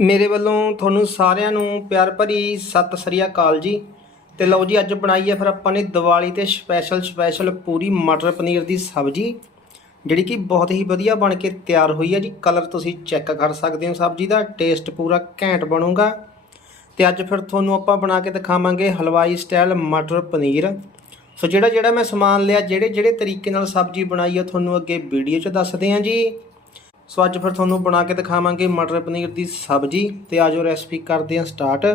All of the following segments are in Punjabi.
ਮੇਰੇ ਵੱਲੋਂ ਤੁਹਾਨੂੰ ਸਾਰਿਆਂ ਨੂੰ ਪਿਆਰ ਭਰੀ ਸਤਿ ਸ੍ਰੀ ਅਕਾਲ ਜੀ। ਤੇ ਲਓ ਜੀ, ਅੱਜ ਬਣਾਈ ਹੈ ਫਿਰ ਆਪਾਂ ਨੇ ਦੀਵਾਲੀ ਤੇ ਸਪੈਸ਼ਲ ਸਪੈਸ਼ਲ ਪੂਰੀ ਮਟਰ ਪਨੀਰ ਦੀ ਸਬਜ਼ੀ, ਜਿਹੜੀ ਕਿ ਬਹੁਤ ਹੀ ਵਧੀਆ ਬਣ ਕੇ ਤਿਆਰ ਹੋਈ ਹੈ ਜੀ। ਕਲਰ ਤੁਸੀਂ ਚੈੱਕ ਕਰ ਸਕਦੇ ਹੋ ਸਬਜ਼ੀ ਦਾ ਟੇਸਟ ਪੂਰਾ ਘੈਂਟ ਬਣੂਗਾ। ਤੇ ਅੱਜ ਫਿਰ ਤੁਹਾਨੂੰ ਆਪਾਂ ਬਣਾ ਕੇ ਦਿਖਾਵਾਂਗੇ ਹਲਵਾਈ ਸਟਾਈਲ ਮਟਰ ਪਨੀਰ। ਸੋ ਜਿਹੜਾ ਜਿਹੜਾ ਮੈਂ ਸਮਾਨ ਲਿਆ ਜਿਹੜੇ ਜਿਹੜੇ ਤਰੀਕੇ ਨਾਲ ਸਬਜ਼ੀ ਬਣਾਈ ਹੈ, ਤੁਹਾਨੂੰ ਅੱਗੇ ਵੀਡੀਓ 'ਚ ਦੱਸਦੇ ਹਾਂ ਜੀ। ਸੋ ਅੱਜ ਫਿਰ ਤੁਹਾਨੂੰ ਬਣਾ ਕੇ ਦਿਖਾਵਾਂਗੇ ਮਟਰ ਪਨੀਰ ਦੀ ਸਬਜ਼ੀ ਤੇ ਆਜੋ ਰੈਸਪੀ ਕਰਦੇ ਹਾਂ ਸਟਾਰਟ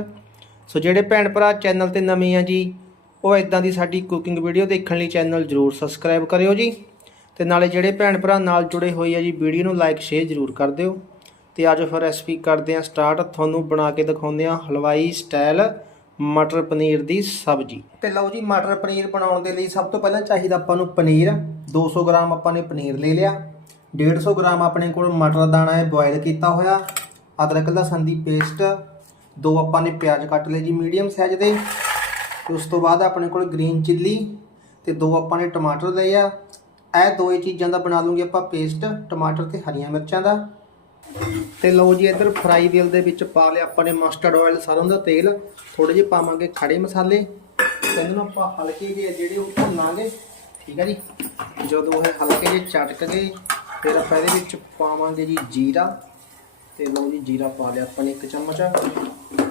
ਸੋ ਜਿਹੜੇ ਭੈਣ ਭਰਾ ਚੈਨਲ ਤੇ ਨਵੇਂ ਆ ਜੀ, ਉਹ ਇਦਾਂ ਦੀ ਸਾਡੀ ਕੁਕਿੰਗ ਵੀਡੀਓ ਦੇਖਣ ਲਈ ਚੈਨਲ ਜਰੂਰ ਸਬਸਕ੍ਰਾਈਬ ਕਰਿਓ ਜੀ। ਤੇ ਨਾਲੇ ਜਿਹੜੇ ਭੈਣ ਭਰਾ ਨਾਲ ਜੁੜੇ ਹੋਏ ਆ ਜੀ, ਵੀਡੀਓ ਨੂੰ ਲਾਈਕ ਸ਼ੇਅਰ ਜਰੂਰ ਕਰ ਦਿਓ। ਤੇ ਆਜੋ ਫਿਰ ਰੈਸਪੀ ਕਰਦੇ ਹਾਂ ਸਟਾਰਟ ਤੁਹਾਨੂੰ ਬਣਾ ਕੇ ਦਿਖਾਉਂਦੇ ਹਾਂ ਹਲਵਾਈ ਸਟਾਈਲ ਮਟਰ ਪਨੀਰ ਦੀ ਸਬਜ਼ੀ। ਤੇ ਲਓ ਜੀ, ਮਟਰ ਪਨੀਰ ਬਣਾਉਣ ਦੇ ਲਈ ਸਭ ਤੋਂ ਪਹਿਲਾਂ ਚਾਹੀਦਾ ਆਪਾਂ ਨੂੰ ਪਨੀਰ। 200 ਗ੍ਰਾਮ ਆਪਾਂ ਨੇ ਪਨੀਰ ਲੈ ਲਿਆ। 150 ਗ੍ਰਾਮ ਆਪਣੇ ਕੋਲ ਮਟਰ ਦਾਣਾ ਹੈ ਬੋਇਲ ਕੀਤਾ ਹੋਇਆ। ਅਦਰਕ, ਲਸਣ ਦੀ ਪੇਸਟ ਦੋ ਆਪਾਂ ਨੇ ਪਿਆਜ਼ ਕੱਟ ਲਏ ਜੀ ਮੀਡੀਅਮ ਸਾਈਜ਼ ਦੇ। ਤੇ ਉਸ ਤੋਂ ਬਾਅਦ ਆਪਣੇ ਕੋਲ ਗ੍ਰੀਨ ਚਿੱਲੀ ਤੇ ਦੋ ਆਪਾਂ ਨੇ ਟਮਾਟਰ ਲਏ ਆ। ਇਹ ਦੋ ਹੀ ਚੀਜ਼ਾਂ ਦਾ ਬਣਾ ਲੂੰਗੇ ਆਪਾਂ ਪੇਸਟ ਟਮਾਟਰ ਤੇ ਹਰੀਆਂ ਮਿਰਚਾਂ ਦਾ। ਤੇ ਲਓ ਜੀ ਇੱਧਰ ਫਰਾਈ ਵੀਲ ਦੇ ਵਿੱਚ ਪਾ ਲਿਆ ਆਪਾਂ ਨੇ ਮਸਟਰਡ ਆਇਲ ਸਰੋਂ ਦਾ ਤੇਲ। ਥੋੜੇ ਜਿਹੇ ਪਾਵਾਂਗੇ ਖੜੇ ਮਸਾਲੇ। ਤੇ ਇਹਨਾਂ ਨੂੰ ਆਪਾਂ ਹਲਕੇ ਜਿਹੇ ਜਿਹੜੇ ਉਹ ਭੁੰਨਾਂਗੇ। ਠੀਕ ਹੈ ਜੀ। ਜਦੋਂ ਇਹ ਹਲਕੇ ਜਿਹੇ ਚਟਕ ਗਏ ਫਿਰ ਆਪਾਂ ਇਹਦੇ ਵਿੱਚ ਪਾਵਾਂਗੇ ਜੀ ਜੀਰਾ ਤੇ ਲਓ ਜੀ ਜੀਰਾ ਪਾ ਲਿਆ ਆਪਾਂ ਨੇ ਇੱਕ ਚਮਚ।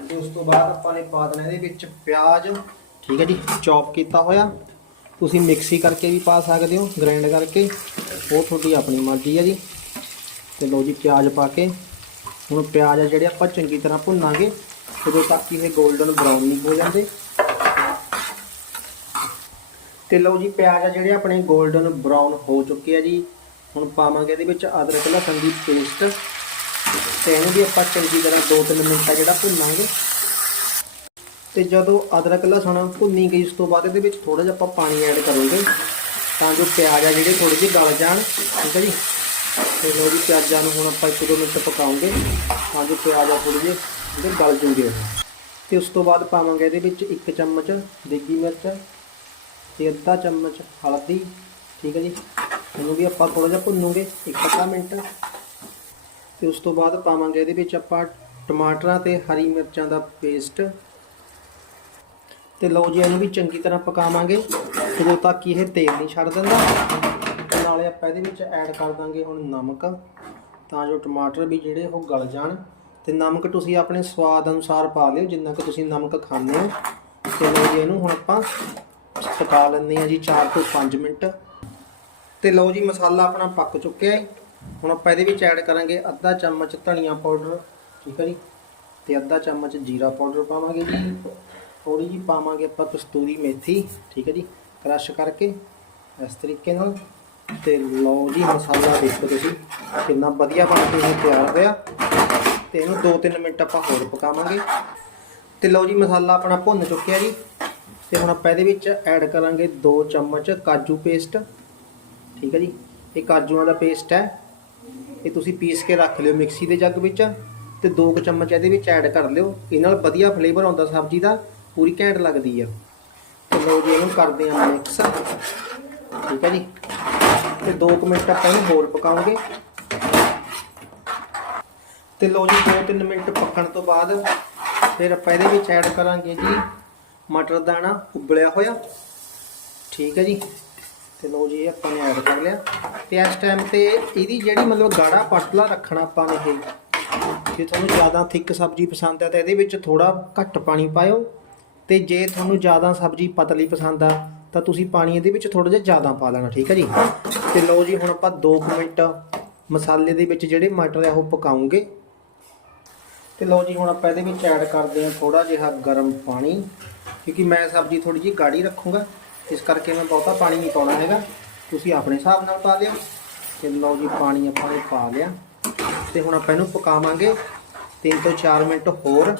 ਤੇ ਉਸ ਤੋਂ ਬਾਅਦ ਆਪਾਂ ਨੇ ਪਾ ਦੇਣਾ ਇਹਦੇ ਵਿੱਚ ਪਿਆਜ਼। ਠੀਕ ਹੈ ਜੀ, ਚੌਪ ਕੀਤਾ ਹੋਇਆ। ਤੁਸੀਂ ਮਿਕਸੀ ਕਰਕੇ ਵੀ ਪਾ ਸਕਦੇ ਹੋ ਗ੍ਰਾਈਂਡ ਕਰਕੇ। ਉਹ ਤੁਹਾਡੀ ਆਪਣੀ ਮਰਜ਼ੀ ਹੈ ਜੀ। ਤੇ ਲਓ ਜੀ ਪਿਆਜ਼ ਪਾ ਕੇ। ਹੁਣ ਪਿਆਜ਼ ਆ ਜਿਹੜੇ ਆਪਾਂ ਚੰਗੀ ਤਰ੍ਹਾਂ ਭੁੰਨਾਂਗੇ, ਉਦੋਂ ਤੱਕ ਕਿ ਇਹ 골ਡਨ ਬਰਾਊਨ ਨਹੀਂ ਹੋ ਜਾਂਦੇ। ਤੇ ਲਓ ਜੀ ਪਿਆਜ਼ ਆ ਜਿਹੜੇ ਆਪਣੇ 골ਡਨ ਬਰਾਊਨ ਹੋ ਚੁੱਕੇ ਆ ਜੀ। ਹੁਣ ਪਾਵਾਂਗੇ ਇਹਦੇ ਵਿੱਚ ਅਦਰਕ ਲਸਣ ਦੀ ਪੇਸਟ ਤੇ ਇਹਨੂੰ ਵੀ ਆਪਾਂ ਚੰਗੀ ਤਰ੍ਹਾਂ 2-3 ਮਿੰਟ ਆ ਜਿਹੜਾ ਭੁੰਨਾਂਗੇ। ਤੇ ਜਦੋਂ ਅਦਰਕ, ਲਸਣ ਭੁੰਨੀ ਗਈ, ਉਸ ਤੋਂ ਬਾਅਦ ਇਹਦੇ ਵਿੱਚ ਥੋੜਾ ਜਿਹਾ ਆਪਾਂ ਪਾਣੀ ਐਡ ਕਰੂੰਗੇ। ਤਾਂ ਜੋ ਪਿਆਜ਼ ਆ ਜਿਹੜੇ ਥੋੜੇ ਜਿਹੇ ਗਲ ਜਾਣ, ਠੀਕ ਹੈ ਜੀ? ਤੇ ਲਓ ਜੀ, ਪਿਆਜ਼ਾਂ ਨੂੰ ਹੁਣ ਆਪਾਂ 1-2 ਮਿੰਟ ਪਕਾਉਂਗੇ, ਤਾਂ ਜੋ ਪਿਆਜ਼ ਆ ਥੋੜੇ ਜਿਹੇ ਜਿਹੜੇ ਗਲ ਜੂਗੇ ਤੇ ਉਸ ਤੋਂ ਬਾਅਦ ਪਾਵਾਂਗੇ ਇਹਦੇ ਵਿੱਚ 1 ਚਮਚ ਦੇਗੀ ਮਿਰਚ, ਤੇ ਅੱਧਾ ਚਮਚ ਹਲਦੀ, ਠੀਕ ਹੈ ਜੀ? ਇਹਨੂੰ ਵੀ ਆਪਾਂ ਥੋੜਾ ਜਿਹਾ ਭੁੰਨੂਗੇ 1-2 ਮਿੰਟ। ਤੇ ਉਸ ਤੋਂ ਬਾਅਦ ਪਾਵਾਂਗੇ ਇਹਦੇ ਵਿੱਚ ਆਪਾਂ ਟਮਾਟਰਾਂ ਤੇ ਹਰੀ ਮਿਰਚਾਂ ਦਾ ਪੇਸਟ ਤੇ ਲਓ ਜੀ, ਇਹਨੂੰ ਵੀ ਚੰਗੀ ਤਰ੍ਹਾਂ ਪਕਾਵਾਂਗੇ। ਜਦੋਂ ਤੱਕ ਕਿ ਇਹ ਤੇਲ ਨਹੀਂ ਛੱਡ ਦਿੰਦਾ, ਤੇ ਨਾਲੇ ਆਪਾਂ ਇਹਦੇ ਵਿੱਚ ਐਡ ਕਰ ਦਾਂਗੇ ਹੁਣ ਨਮਕ। ਤਾਂ ਜੋ ਟਮਾਟਰ ਵੀ ਜਿਹੜੇ ਉਹ ਗਲ ਜਾਣ। ਤੇ ਨਮਕ ਤੁਸੀਂ ਆਪਣੇ ਸਵਾਦ ਅਨੁਸਾਰ ਪਾ ਲਿਓ, ਜਿੰਨਾ ਕਿ ਤੁਸੀਂ ਨਮਕ ਖਾਂਦੇ ਹੋ। ਤੇ ਲਓ ਜੀ, ਇਹਨੂੰ ਹੁਣ ਆਪਾਂ ਪਕਾ ਲੈਂਦੇ ਹਾਂ ਜੀ 4 ਤੋਂ 5 ਮਿੰਟ। ਤੇ ਲਓ ਜੀ ਮਸਾਲਾ ਆਪਣਾ ਪੱਕ ਚੁੱਕਿਆ ਹੈ। ਹੁਣ ਆਪਾਂ ਇਹਦੇ ਵਿੱਚ ਐਡ ਕਰਾਂਗੇ ਅੱਧਾ ਚਮਚ ਧਨੀਆ ਪਾਊਡਰ, ਠੀਕ ਹੈ ਜੀ? ਤੇ ਅੱਧਾ ਚਮਚ ਜੀਰਾ ਪਾਊਡਰ ਪਾਵਾਂਗੇ ਜੀ। ਥੋੜੀ ਜੀ ਪਾਵਾਂਗੇ ਆਪਾਂ ਕਸਤੂਰੀ ਮੇਥੀ, ਠੀਕ ਹੈ ਜੀ? ਕ੍ਰਸ਼ ਕਰਕੇ ਇਸ ਤਰੀਕੇ ਨਾਲ। ਤੇ ਲਓ ਜੀ ਮਸਾਲਾ ਦੇਖੋ ਤੁਸੀਂ, ਕਿੰਨਾ ਵਧੀਆ ਬਣ ਕੇ ਇਹ ਤਿਆਰ ਹੋਇਆ। ਤੇ ਇਹਨੂੰ 2-3 ਮਿੰਟ ਆਪਾਂ ਹੋਰ ਪਕਾਵਾਂਗੇ। ਤੇ ਲਓ ਜੀ ਮਸਾਲਾ ਆਪਣਾ ਭੁੰਨ ਚੁੱਕਿਆ ਜੀ। ਤੇ ਹੁਣ ਆਪਾਂ ਇਹਦੇ ਵਿੱਚ ਐਡ ਕਰਾਂਗੇ 2 ਚਮਚ ਕਾਜੂ ਪੇਸਟ ਠੀਕ ਹੈ ਜੀ। ਇਹ ਕਾਜੂਆਂ ਦਾ ਪੇਸਟ ਹੈ। ਇਹ ਤੁਸੀਂ ਪੀਸ ਕੇ ਰੱਖ ਲਿਓ ਮਿਕਸੀ ਦੇ ਜੱਗ ਵਿੱਚ ਤੇ 2 ਚਮਚ ਇਹਦੇ ਵਿੱਚ ਐਡ ਕਰ ਲਿਓ। ਇਹ ਨਾਲ ਵਧੀਆ ਫਲੇਵਰ ਆਉਂਦਾ ਸਬਜ਼ੀ ਦਾ, ਪੂਰੀ ਘੈਂਟ ਲੱਗਦੀ ਆ। ਤੇ ਲਓ ਜੀ, ਇਹਨੂੰ ਕਰਦੇ ਹਾਂ ਮਿਕਸ ਠੀਕ ਹੈ ਜੀ। ਤੇ 2 ਮਿੰਟ ਆਪਾਂ ਇਹਨੂੰ ਹੋਰ ਪਕਾਉਂਗੇ। ਤੇ ਲੋ ਜੀ 2-3 ਮਿੰਟ ਪੱਕਣ ਤੋਂ ਬਾਅਦ ਫਿਰ ਆਪਾਂ ਇਹਦੇ ਵਿੱਚ ਐਡ ਕਰਾਂਗੇ ਜੀ ਮਟਰ ਦਾਣਾ ਉਬਲਿਆ ਹੋਇਆ। ਠੀਕ ਹੈ ਜੀ। ਤੇ ਲਓ ਜੀ, ਇਹ ਆਪਾਂ ਨੇ ਐਡ ਕਰ ਲਿਆ। ਤੇ ਇਸ ਟਾਈਮ ਤੇ ਇਹਦੀ ਜਿਹੜੀ ਮਤਲਬ ਗਾੜਾ ਪਤਲਾ ਰੱਖਣਾ ਆਪਾਂ ਨੇ ਇਹ, ਜੇ ਤੁਹਾਨੂੰ ਜ਼ਿਆਦਾ ਥਿੱਕ ਸਬਜ਼ੀ ਪਸੰਦ ਆ ਤਾਂ ਇਹਦੇ ਵਿੱਚ ਥੋੜਾ ਘੱਟ ਪਾਣੀ ਪਾਇਓ। ਤੇ ਜੇ ਤੁਹਾਨੂੰ ਜ਼ਿਆਦਾ ਸਬਜ਼ੀ ਪਤਲੀ ਪਸੰਦ ਆ, ਤਾਂ ਤੁਸੀਂ ਪਾਣੀ ਇਹਦੇ ਵਿੱਚ ਥੋੜਾ ਜਿਹਾ ਜ਼ਿਆਦਾ ਪਾ ਲੈਣਾ, ਠੀਕ ਹੈ ਜੀ? ਤੇ ਲਓ ਜੀ, ਹੁਣ ਆਪਾਂ 2 ਮਿੰਟ ਮਸਾਲੇ ਦੇ ਵਿੱਚ ਜਿਹੜੇ ਮਟਰ ਆ, ਉਹ ਪਕਾਉਂਗੇ। ਤੇ ਲਓ ਜੀ, ਹੁਣ ਆਪਾਂ ਇਹਦੇ ਵਿੱਚ ਐਡ ਕਰਦੇ ਹਾਂ ਥੋੜਾ ਜਿਹਾ ਗਰਮ ਪਾਣੀ, ਕਿਉਂਕਿ ਮੈਂ ਸਬਜ਼ੀ ਥੋੜੀ ਜਿਹੀ ਗਾੜੀ ਰੱਖੂੰਗਾ। ਇਸ ਕਰਕੇ ਮੈਂ ਬਹੁਤਾ ਪਾਣੀ ਨਹੀਂ ਪਾਉਣਾ ਹੈਗਾ। ਤੁਸੀਂ ਆਪਣੇ ਹਿਸਾਬ ਨਾਲ ਪਾ ਲਿਓ। ਤੇ ਲਓ ਜੀ, ਪਾਣੀ ਆਪਾਂ ਨੇ ਪਾ ਲਿਆ। ਤੇ ਹੁਣ ਆਪਾਂ ਇਹਨੂੰ ਪਕਾਵਾਂਗੇ। 3 ਤੋਂ 4 ਮਿੰਟ ਹੋਰ,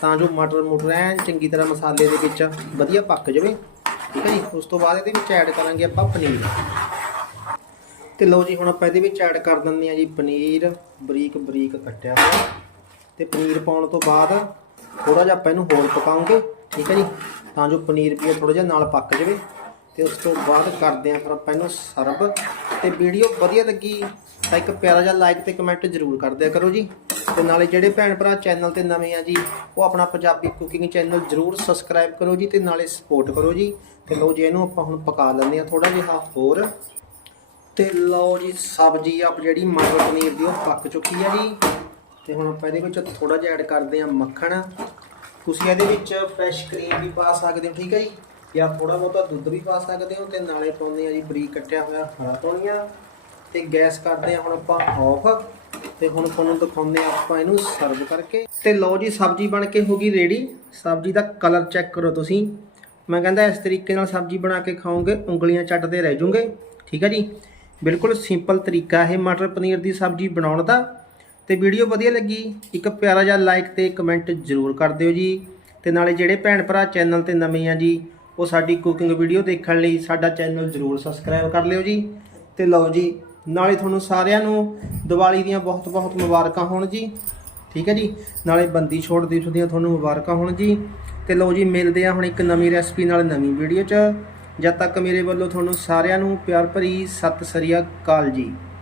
ਤਾਂ ਜੋ ਮਟਰ ਮੁਟਰ ਐਨ ਚੰਗੀ ਤਰ੍ਹਾਂ ਮਸਾਲੇ ਦੇ ਵਿੱਚ ਵਧੀਆ ਪੱਕ ਜਾਵੇ। ਠੀਕ ਹੈ ਜੀ? ਉਸ ਤੋਂ ਬਾਅਦ ਇਹਦੇ ਵਿੱਚ ਐਡ ਕਰਾਂਗੇ ਆਪਾਂ ਪਨੀਰ। ਤੇ ਲਓ ਜੀ, ਹੁਣ ਆਪਾਂ ਇਹਦੇ ਵਿੱਚ ਐਡ ਕਰ ਦਿੰਦੇ ਹਾਂ ਜੀ ਪਨੀਰ। ਬਰੀਕ ਬਰੀਕ ਕੱਟਿਆ ਹੋਇਆ। ਤੇ ਪਨੀਰ ਪਾਉਣ ਤੋਂ ਬਾਅਦ ਥੋੜਾ ਜਿਹਾ ਆਪਾਂ ਇਹਨੂੰ ਹੋਰ ਪਕਾਉਂਗੇ। ਠੀਕ ਹੈ ਜੀ? ਤਾਂ ਜੋ ਪਨੀਰ ਵੀ ਥੋੜਾ ਜਿਹਾ ਨਾਲ ਪੱਕ ਜਾਵੇ ਤੇ ਉਸ ਤੋਂ ਬਾਅਦ ਕਰਦੇ ਆਂ ਫਿਰ ਆਪਾਂ ਇਹਨੂੰ ਸਰਵ। ਤੇ ਵੀਡੀਓ ਵਧੀਆ ਲੱਗੀ ਤਾਂ ਇੱਕ ਪਿਆਰਾ ਜਿਹਾ ਲਾਈਕ ਤੇ ਕਮੈਂਟ ਜ਼ਰੂਰ ਕਰ ਦਿਆ ਕਰੋ ਜੀ। ਤੇ ਨਾਲੇ ਜਿਹੜੇ ਭੈਣ ਭਰਾ ਚੈਨਲ ਤੇ ਨਵੇਂ ਆ ਜੀ, ਉਹ ਆਪਣਾ ਪੰਜਾਬੀ ਕੁਕਿੰਗ ਚੈਨਲ ਜਰੂਰ ਸਬਸਕ੍ਰਾਈਬ ਕਰੋ ਜੀ ਤੇ ਨਾਲੇ ਸਪੋਰਟ ਕਰੋ ਜੀ। ਤੇ ਲਓ ਜੀ, ਇਹਨੂੰ ਆਪਾਂ ਹੁਣ ਪਕਾ ਲੈਂਦੇ ਆ ਥੋੜਾ ਜਿਹਾ ਹੋਰ। ਤੇ ਲਓ ਜੀ, ਸਬਜ਼ੀ ਆਪ ਜਿਹੜੀ ਮਟਰ ਪਨੀਰ ਦੀ ਉਹ ਪੱਕ ਚੁੱਕੀ ਆ ਜੀ। ਤੇ ਹੁਣ ਆਪਾਂ ਇਹਦੇ ਵਿੱਚ ਥੋੜਾ ਜਿਹਾ ਐਡ ਕਰਦੇ ਆ ਮੱਖਣ। ਤੁਸੀਂ ਇਹਦੇ ਵਿੱਚ ਫਰੈਸ਼ ਕਰੀਮ ਵੀ ਪਾ ਸਕਦੇ ਹੋ, ਠੀਕ ਹੈ ਜੀ? ਜਾਂ ਥੋੜਾ ਬਹੁਤਾ ਦੁੱਧ ਵੀ ਪਾ ਸਕਦੇ ਹੋ ਤੇ ਨਾਲੇ ਪਾਉਂਦੇ ਆ ਜੀ ਬਰੀਕ ਕੱਟਿਆ ਹੋਇਆ ਹਰਾ ਧਨੀਆ ਤੇ ਗੈਸ ਕਰਦੇ ਆ ਹੁਣ ਆਪਾਂ ਆਫ ਤੇ ਹੁਣ ਤੁਹਾਨੂੰ ਦਿਖਾਉਂਦੇ ਆ ਆਪਾਂ ਇਹਨੂੰ ਸਰਵ ਕਰਕੇ। ਤੇ ਲਓ ਜੀ, ਸਬਜ਼ੀ ਬਣ ਕੇ ਹੋ ਗਈ ਰੈਡੀ ਸਬਜ਼ੀ ਦਾ ਕਲਰ ਚੈੱਕ ਕਰੋ ਤੁਸੀਂ। ਮੈਂ ਕਹਿੰਦਾ ਇਸ ਤਰੀਕੇ ਨਾਲ ਸਬਜ਼ੀ ਬਣਾ ਕੇ ਖਾਓਗੇ, ਉਂਗਲੀਆਂ ਚੱਟਦੇ ਰਹਿ ਜਾਓਗੇ ਠੀਕ ਹੈ ਜੀ? ਬਿਲਕੁਲ ਸਿੰਪਲ ਤਰੀਕਾ ਹੈ ਮਟਰ ਪਨੀਰ ਦੀ ਸਬਜ਼ੀ ਬਣਾਉਣ ਦਾ। ਤੇ ਵੀਡੀਓ ਵਧੀਆ ਲੱਗੀ, ਇੱਕ ਪਿਆਰਾ ਜਿਹਾ ਲਾਈਕ ਤੇ ਕਮੈਂਟ ਜ਼ਰੂਰ ਕਰ ਦਿਓ ਜੀ। ਤੇ ਨਾਲੇ ਜਿਹੜੇ ਭੈਣ ਭਰਾ ਚੈਨਲ ਤੇ ਨਵੇਂ ਆ ਜੀ, ਉਹ ਸਾਡੀ ਕੁਕਿੰਗ ਵੀਡੀਓ ਦੇਖਣ ਲਈ ਸਾਡਾ ਚੈਨਲ ਜ਼ਰੂਰ ਸਬਸਕ੍ਰਾਈਬ ਕਰ ਲਿਓ ਜੀ। ਤੇ ਲਓ ਜੀ, ਨਾਲੇ ਤੁਹਾਨੂੰ ਸਾਰਿਆਂ ਨੂੰ ਦੀਵਾਲੀ ਦੀਆਂ ਬਹੁਤ ਬਹੁਤ ਮੁਬਾਰਕਾਂ ਹੋਣ ਜੀ। ਠੀਕ ਹੈ ਜੀ? ਨਾਲੇ ਬੰਦੀ ਛੋੜ ਦਿਵਸ ਦੀਆਂ ਤੁਹਾਨੂੰ ਮੁਬਾਰਕਾਂ ਹੋਣ ਜੀ। ਤੇ ਲਓ ਜੀ, ਮਿਲਦੇ ਆ ਹੁਣ ਇੱਕ ਨਵੀਂ ਰੈਸਪੀ ਨਾਲ ਨਵੀਂ ਵੀਡੀਓ 'ਚ। ਜਦ ਤੱਕ ਮੇਰੇ ਵੱਲੋਂ ਤੁਹਾਨੂੰ ਸਾਰਿਆਂ ਨੂੰ ਪਿਆਰ ਭਰੀ ਸਤਿ ਸ੍ਰੀ ਅਕਾਲ ਜੀ।